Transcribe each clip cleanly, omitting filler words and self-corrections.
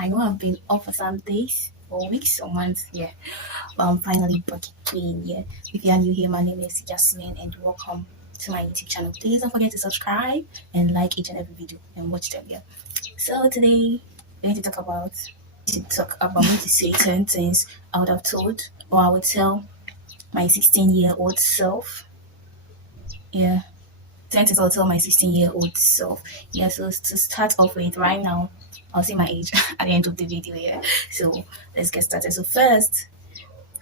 I know I've been off for some days or weeks or months, yeah, but I'm finally back again, yeah. If you are new here, my name is Jasmine, and welcome to my YouTube channel. Please don't forget to subscribe and like each and every video and watch them, yeah. So today we're going to say 10 things I would have told or I would tell my 16-year-old self, yeah. 10 things I'll tell my 16-year-old self. Yeah, so to start off with, right now, I'll say my age at the end of the video. Yeah, so let's get started. So, first,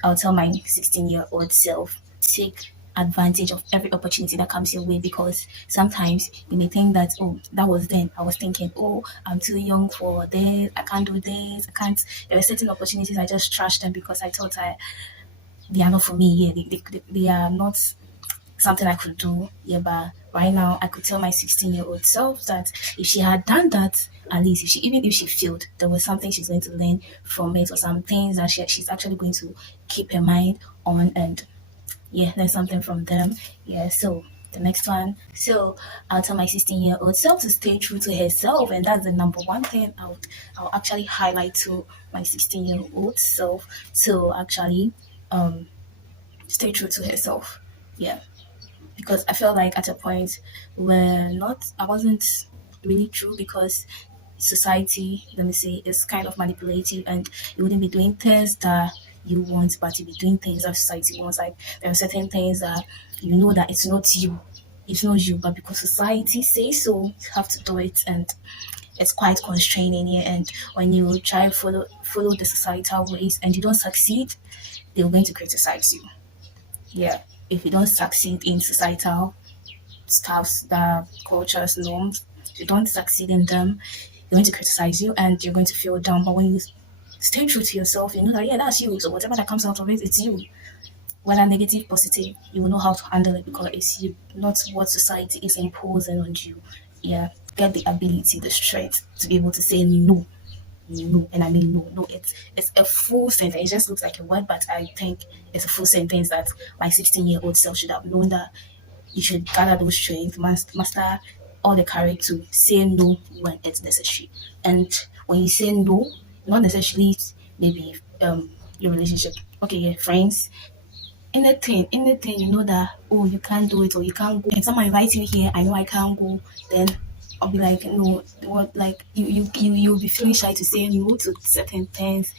I'll tell my 16-year-old self, take advantage of every opportunity that comes your way, because sometimes you may think that, oh, that was then. I was thinking, oh, I'm too young for this, I can't do this, I can't. There are certain opportunities I just trashed them because I thought they are not for me. Yeah, they are not something I could do. Yeah, but right now I could tell my 16-year-old self that if she had done that, at least even if she failed, there was something she's going to learn from it, or some things that she's actually going to keep her mind on, and yeah, learn something from them. Yeah, so the next one. So I'll tell my 16-year-old self to stay true to herself, and that's the number one thing I'll actually highlight to my 16-year-old self. So actually, stay true to herself. Yeah, because I felt like at a point where not I wasn't really true, because society, let me say, is kind of manipulative, and you wouldn't be doing things that you want, but you'll be doing things that society wants. Like there are certain things that you know that it's not you, but because society says so, you have to do it, and it's quite constraining here. And when you try to follow the societal ways and you don't succeed, they're going to criticize you. Yeah, if you don't succeed in societal stuffs, the cultures, norms, you don't succeed in them, they're going to criticize you and you're going to feel down. But when you stay true to yourself, you know that, yeah, that's you. So whatever that comes out of it, it's you. Whether negative, positive, you will know how to handle it, because it's you, not what society is imposing on you. Yeah, get the ability, the strength to be able to say no. No, and I mean no, no. It's a full sentence. It just looks like a word, but I think it's a full sentence that my 16-year-old self should have known, that you should gather those strength, master all the courage to say no when it's necessary. And when you say no, not necessarily maybe your relationship, okay, yeah, friends, anything you know that, oh, you can't do it or you can't go. If someone invites you here, I know I can't go, then I'll be like, no, what, like you'll be feeling shy to say no to certain things.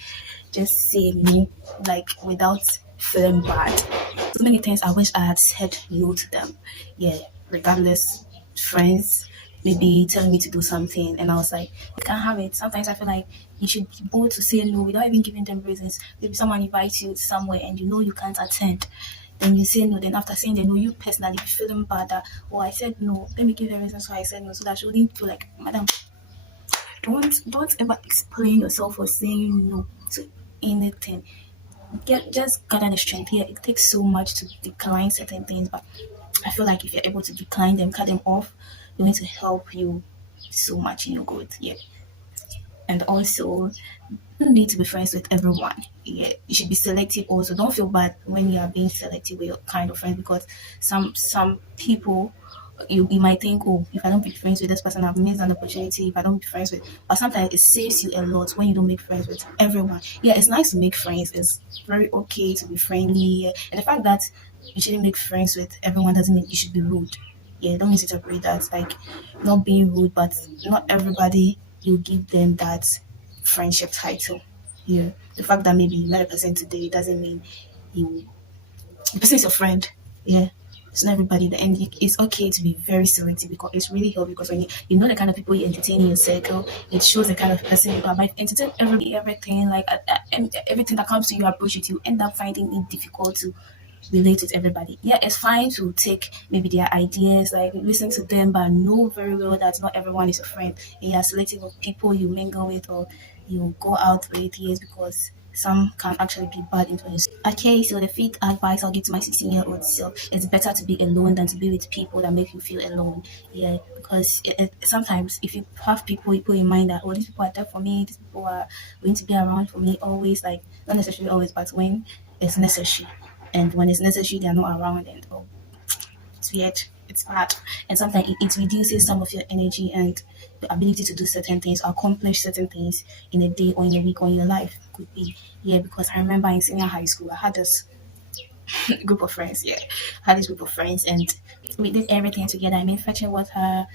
Just say no, like without feeling bad. So many times I wish I had said no to them. Yeah, regardless, friends maybe telling me to do something, and I was like, you can't have it. Sometimes I feel like you should be bold to say no without even giving them reasons. Maybe someone invites you somewhere and you know you can't attend. Then you say no. Then after saying the no, you personally be feeling bad that, oh, I said no. Let me give her reasons why I said no, so that she wouldn't feel like, madam, don't ever explain yourself for saying no to anything. Just gather the strength. Here, it takes so much to decline certain things, but I feel like if you're able to decline them, cut them off, they're going to help you so much in your growth. Yeah, and also, you don't need to be friends with everyone. Yeah, you should be selective. Also, don't feel bad when you are being selective with your kind of friends, because some people, you might think, oh, if I don't be friends with this person, I've missed an opportunity. If I don't be friends with, but sometimes it saves you a lot when you don't make friends with everyone. Yeah, it's nice to make friends. It's very okay to be friendly. Yeah. And the fact that you shouldn't make friends with everyone doesn't mean you should be rude. Yeah, don't misinterpret that. Like, not being rude, but not everybody you give them that friendship title. Yeah, the fact that maybe you met a person today doesn't mean you the person is your friend. Yeah, it's not everybody. And it's okay to be very selective, because it's really helpful. Because when you know the kind of people you entertain in your circle, it shows the kind of person you are. Might entertain everything, like and everything that comes to you, approach it, you end up finding it difficult to relate with everybody. Yeah, it's fine to take maybe their ideas, like listen to them, but know very well that not everyone is a friend. And you are selective of people you mingle with or you go out with, yes, because some can actually be bad influence. Okay, so the fifth advice I'll give to my 16-year-old self: it's better to be alone than to be with people that make you feel alone. Yeah, because sometimes if you have people you put in mind that, oh, these people are there for me, these people are going to be around for me always, like not necessarily always, but when it's necessary. And when it's necessary, they're not around, and oh, it's weird. it's bad, and sometimes it reduces some of your energy and the ability to do certain things, accomplish certain things in a day or in a week or in your life. Could be, yeah, because I remember in senior high school I had this group of friends. Yeah, I had this group of friends, and we did everything together. I mean, fetching water,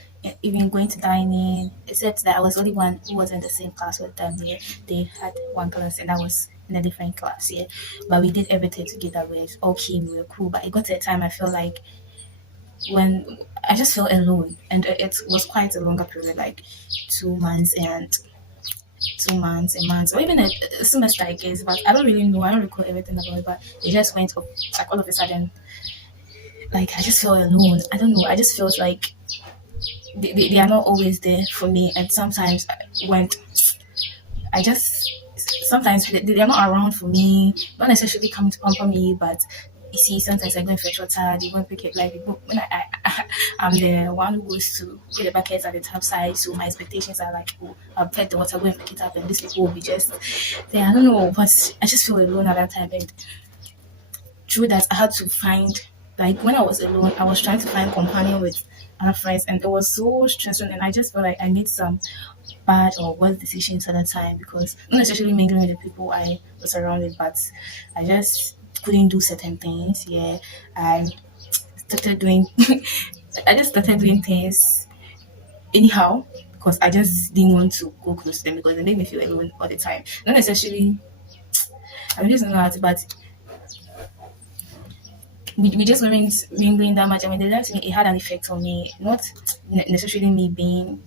even going to dining. Except that I was the only one who was in the same class with them. Yeah, they had one class, and I was in a different class. Yeah, but we did everything together. We were okay, we were cool. But it got to a time I felt like when I just felt alone, and it was quite a longer period, like 2 months and 2 months, a month, or even a semester, I guess. But I don't really know. I don't recall everything about it. But it just went up like all of a sudden. Like I just felt alone. I don't know. I just felt like they are not always there for me, and sometimes when I just sometimes they are not around for me, not necessarily coming to pamper me, but you see, sometimes I go and fetch water, they go and pick it like when I'm the one who goes to put the buckets at the top side, so my expectations are like, oh, I'll pet the water, go and pick it up, and these people will be just there. I don't know, but I just feel alone at that time, and through that I had to find, like when I was alone, I was trying to find companion with other friends, and it was so stressful, and I just felt like I made some bad or worse decisions at that time, because not necessarily mingling with the people I was surrounded, but I just couldn't do certain things. Yeah, I started doing I just started doing things anyhow, because I just didn't want to go close to them because they made me feel alone all the time. Not necessarily, I just don't know how to, but we just weren't mingling that much. I mean, they left me, it had an effect on me, not necessarily me being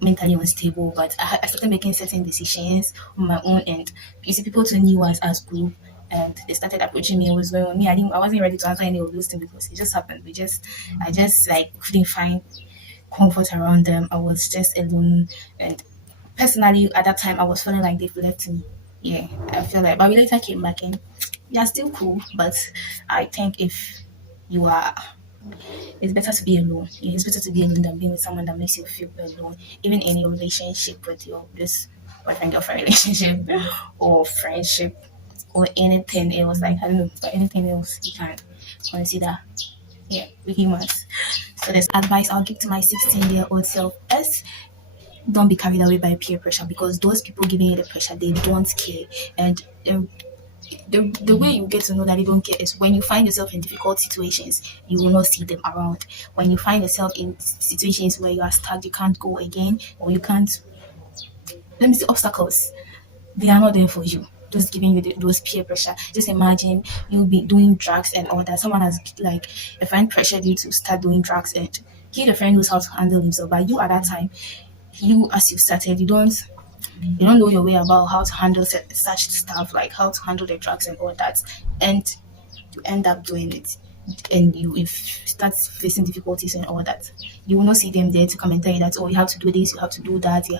mentally unstable, but I started making certain decisions on my own. And you see, people too knew us as group, and they started approaching me. It was well, me, I wasn't ready to answer any of those things because it just happened. I just like couldn't find comfort around them. I was just alone, and personally, at that time, I was feeling like they've left me. Yeah, I feel like, but we later came back and yeah, still cool. But I think if you are, it's better to be alone. Yeah, it's better to be alone than being with someone that makes you feel alone. Even in your relationship with your this boyfriend girlfriend relationship or friendship or anything else, like I don't know, or anything else you can consider. Yeah, with humans. So this advice I'll give to my 16-year-old self is don't be carried away by peer pressure, because those people giving you the pressure, they don't care. And the way you get to know that they don't care is when you find yourself in difficult situations, you will not see them around. When you find yourself in situations where you are stuck, you can't go again, or you can't, let me see, obstacles, they are not there for you. Just giving you those peer pressure. Just imagine you be doing drugs and all that. Someone has, like, a friend pressured you to start doing drugs, and he, the friend, knows how to handle himself. But you, at that time, you, as you started, you don't know your way about how to handle such stuff, like how to handle the drugs and all that, and you end up doing it, and you if start facing difficulties and all that, you will not see them there to come and tell you that, oh, you have to do this, you have to do that. Yeah,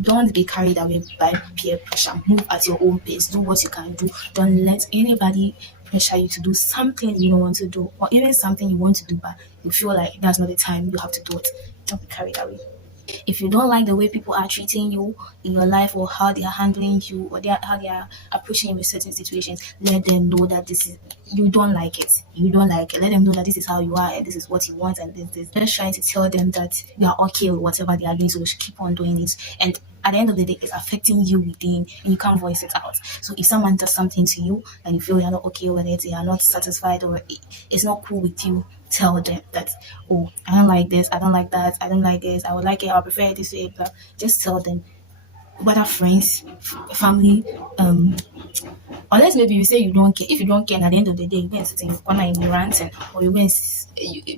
don't be carried away by peer pressure. Move at your own pace, do what you can do. Don't let anybody pressure you to do something you don't want to do, or even something you want to do but you feel like that's not the time you have to do it. Don't be carried away. If you don't like the way people are treating you in your life, or how they are handling you, or how they are approaching you with certain situations, let them know that this is, you don't like it. You don't like it. Let them know that this is how you are and this is what you want, and this. Just trying to tell them that you are okay with whatever they are doing, so we should keep on doing it. And at the end of the day, it's affecting you within, and you can't voice it out. So if someone does something to you and you feel you're not okay with it, you're not satisfied, or it's not cool with you, tell them that, oh, I don't like this, I don't like that, I don't like this, I would like it, I prefer it this way. But just tell them, whether friends, family, unless maybe you say you don't care. If you don't care, and at the end of the day, you go and sit in your corner and be ranting, or you go and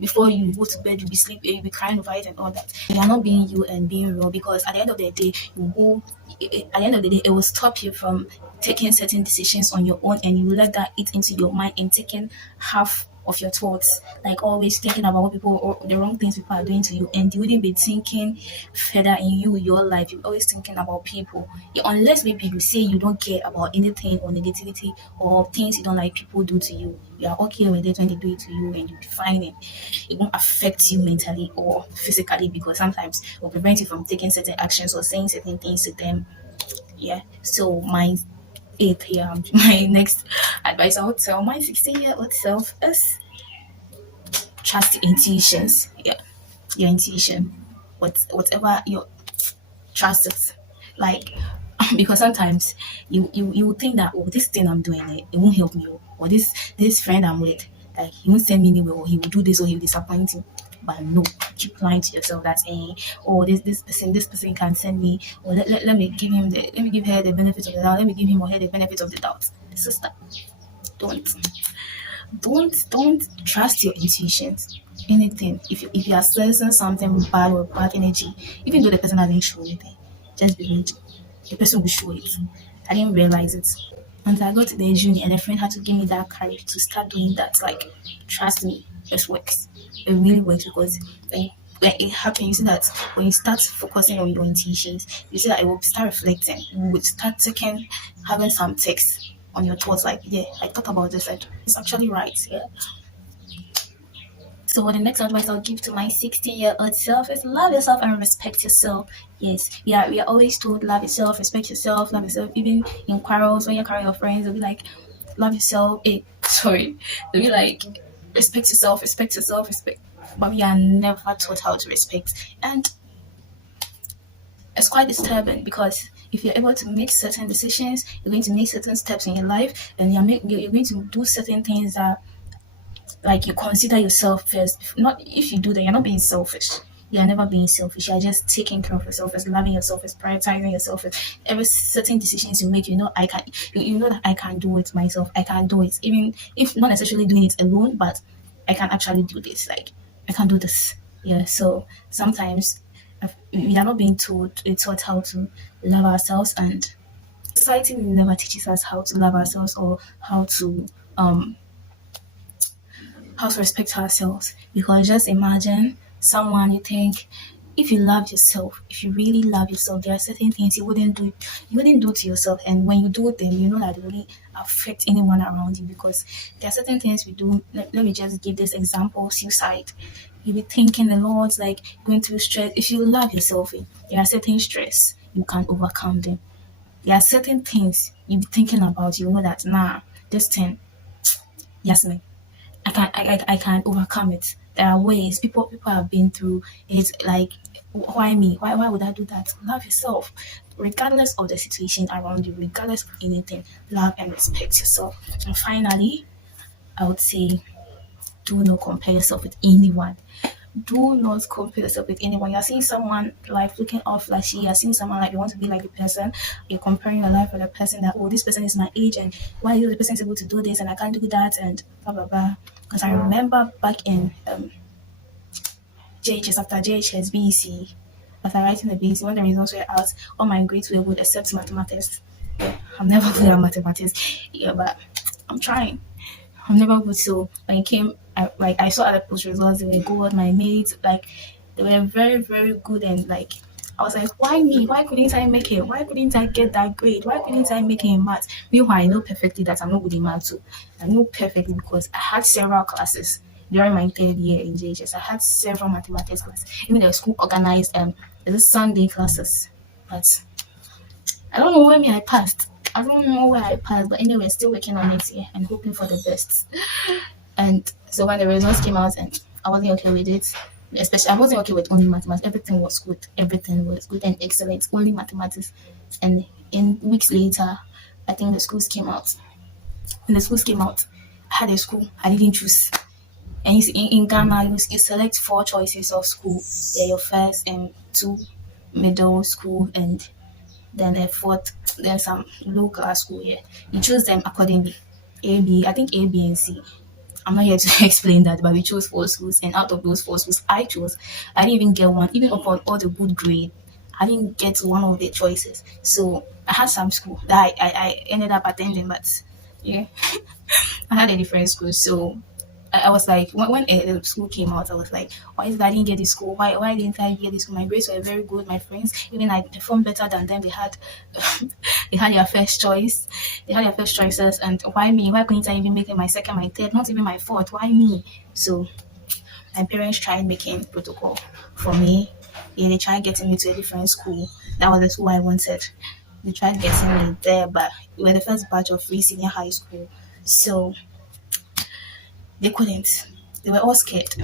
before you go to bed, you'll be sleeping, you'll be crying over it and all that. You are not being you and being real, because at the end of the day, at the end of the day, it will stop you from taking certain decisions on your own, and you let that eat into your mind and taking half of your thoughts, like always thinking about what people, or the wrong things people are doing to you, and you wouldn't be thinking further in your life. You're always thinking about people. Yeah, unless maybe you say you don't care about anything or negativity or things you don't like people do to you. You are okay with it when they do it to you, and you define it. It won't affect you mentally or physically, because sometimes it will prevent you from taking certain actions or saying certain things to them. Yeah. So my eighth year, my next advice I would tell my 16-year-old self is trust your intuitions. Yeah, your intuition. Whatever your trust it. Like because sometimes you will think that, oh, this thing I'm doing, it won't help me, or this friend I'm with, like he won't send me anywhere, or he will do this, or he will disappoint me. But no, keep lying to yourself that, oh, this person can send me, or let me give him the let me give her the benefit of the doubt, let me give him or her the benefit of the doubt. Sister, don't don't trust your intuitions. Anything, if you are sensing something bad or bad energy, even though the person hasn't shown anything, just be ready. The person will show it. I didn't realize it until I got to the uni, and a friend had to give me that courage to start doing that. Like, trust me, it works. It really works because when it happens, you see that when you start focusing on your intuitions, you see that it will start reflecting. You would start taking, having some text on your thoughts, like, yeah, I thought about this, and it's actually right. Yeah. So the next advice I'll give to my 16-year-old self is love yourself and respect yourself. Yes, we are always told love yourself, respect yourself, love yourself. Even in quarrels, when you're quarreling with your friends, they'll be like, love yourself. Sorry, they'll be like, respect yourself, respect. But we are never taught how to respect, and it's quite disturbing because if you're able to make certain decisions, you're going to make certain steps in your life, and you're going to do certain things that, like, you consider yourself first. Not if you do that, you're not being selfish. You're never being selfish. You're just taking care of yourself, as loving yourself, as prioritizing yourself. As every certain decisions you make, I can. You know that I can do it myself. I can do it, even if not necessarily doing it alone, but I can actually do this. Like, I can do this. Yeah. So sometimes we are not being taught how to love ourselves, and society never teaches us how to love ourselves, or um how to respect ourselves. Because just imagine someone, you think, if you love yourself, if you really love yourself, there are certain things you wouldn't do to yourself, and when you do them, you know that it really affect anyone around you. Because there are certain things we do. Let me just give this example: suicide. You be thinking a lot, like going through stress. If you love yourself, there are certain stress you can overcome them. There are certain things you be thinking about, you know that, nah, this thing, Yasmin, I can overcome it. There are ways people have been through it. Like, why me? Why would I do that? Love yourself, regardless of the situation around you, regardless of anything. Love and respect yourself. And finally, I would say, do not compare yourself with anyone. Do not compare yourself with anyone. You're seeing someone like looking all flashy. You're seeing someone like you want to be like the person. You're comparing your life with a person that, oh, this person is my age, and why is the person able to do this and I can't do that, and blah blah blah. Because I remember back in JHS, after JHS BEC, after writing the BEC, when the results were out, all my grades were good except mathematics. Yeah, I'm never good at mathematics. Yeah, but I'm trying. I'm never good. So when it came, I saw other people's results. They were good. My mates, like, they were very, very good. And like, I was like, why me? Why couldn't I make it? Why couldn't I get that grade? Why couldn't I make it in maths? Meanwhile, I know perfectly that I'm not good in maths too. I know perfectly because I had several classes during my third year in JHS. I had several mathematics classes. Even the school organized this Sunday classes. But I don't know where me I passed. I don't know where I passed, but anyway, still working on it here and hoping for the best. And so when the results came out, and I wasn't okay with it, especially I wasn't okay with only mathematics. Everything was good. Everything was good and excellent. Only mathematics. And in weeks later, I think the schools came out. When the schools came out, I had a school I didn't choose. And you see, in Ghana, you select four choices of school. Yeah, your first and two middle school, and then a fourth, then some low class school. Yeah, you choose them accordingly. A, B, I think A, B, and C. I'm not here to explain that, but we chose four schools, and out of those four schools I didn't even get one, even upon all the good grade. I didn't get one of the choices. So I had some school that I ended up attending, but yeah, I had a different school. So I was like, when the school came out, I was like, why is it I didn't get this school? Why didn't I get this school? My grades were very good. My friends, even I performed better than them. They had they had their first choice. They had their first choices. And why me? Why couldn't I even make it my second, my third, not even my fourth? Why me? So my parents tried making protocol for me. Yeah, they tried getting me to a different school. That was the school I wanted. They tried getting me there, but we were the first batch of free senior high school. So they couldn't. They were all scared.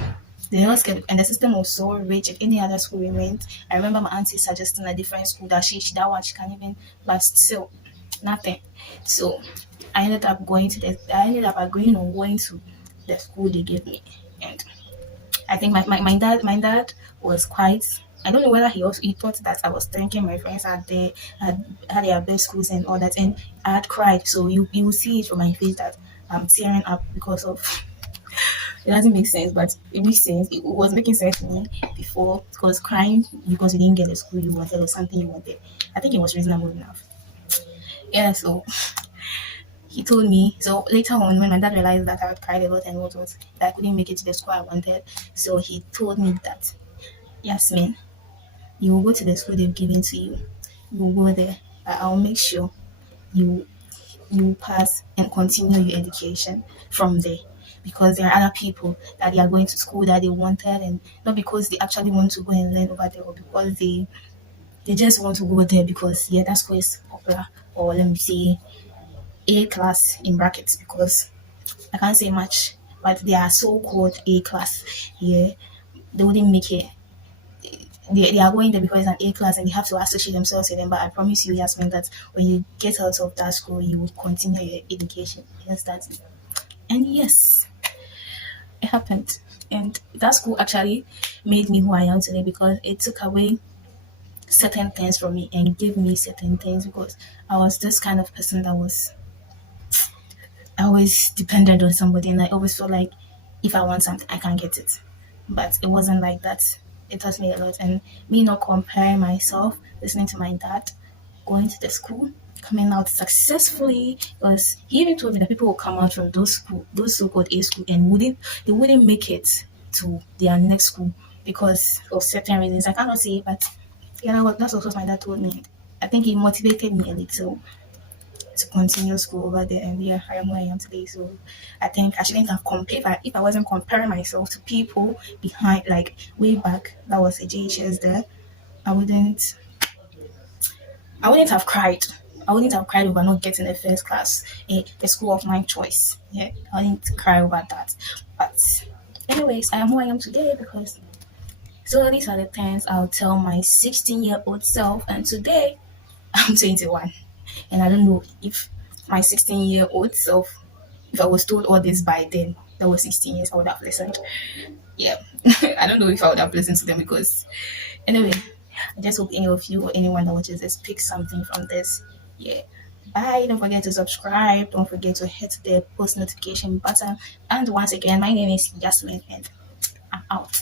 They were all scared, and the system was so rigid. Any other school we went, I remember my auntie suggesting a different school that she that one she can't even, but still nothing. So I ended up going to the. I ended up agreeing on going to the school they gave me, and I think my dad was quite. I don't know whether he thought that I was thinking my friends had their best schools and all that, and I had cried. So you will see it from my face that I'm tearing up because of. It doesn't make sense, but it makes sense. It was making sense to me before, because crying because you didn't get the school you wanted or something you wanted. I think it was reasonable enough. Yeah, so he told me. So later on, when my dad realized that I had cried a lot and that I couldn't make it to the school I wanted, so he told me that, Yasmin, you will go to the school they've given to you. You will go there. I'll make sure you you pass and continue your education from there, because there are other people that they are going to school that they wanted, and not because they actually want to go and learn over there, or because they just want to go there because, yeah, that school is popular, or let me say A class in brackets, because I can't say much, but they are so-called A class. Yeah, they wouldn't make it. They are going there because it's an A class and they have to associate themselves with them. But I promise you, Yasmin, that when you get out of that school, you will continue your education. Yes, that's it. And yes, it happened. And that school actually made me who I am today, because it took away certain things from me and gave me certain things, because I was this kind of person that was I always depended on somebody, and I always felt like if I want something, I can get it. But it wasn't like that. It taught me a lot, and me not comparing myself, listening to my dad, going to the school, coming out successfully. Because he even told me that people will come out from those so-called A school, and wouldn't make it to their next school because of certain reasons. I cannot say it, but yeah, that's also what my dad told me. I think he motivated me a little to continue school over there, and yeah, I am where I am today. So I think I shouldn't have compared, if I wasn't comparing myself to people behind, like way back that was a JHS there, I wouldn't I wouldn't have cried. I wouldn't have cried over not getting a first class, the school of my choice. Yeah, I didn't cry over that. But anyways, I am who I am today, because so these are the things I'll tell my 16-year-old self, and today I'm 21. And I don't know if my 16-year-old self, if I was told all this by then, that was 16 years, I would have listened. Yeah, I don't know if I would have listened to them, because, anyway, I just hope any of you or anyone that watches this picks something from this. Yeah. Bye. Don't forget to subscribe. Don't forget to hit the post notification button. And once again, my name is Yasmin, and I'm out.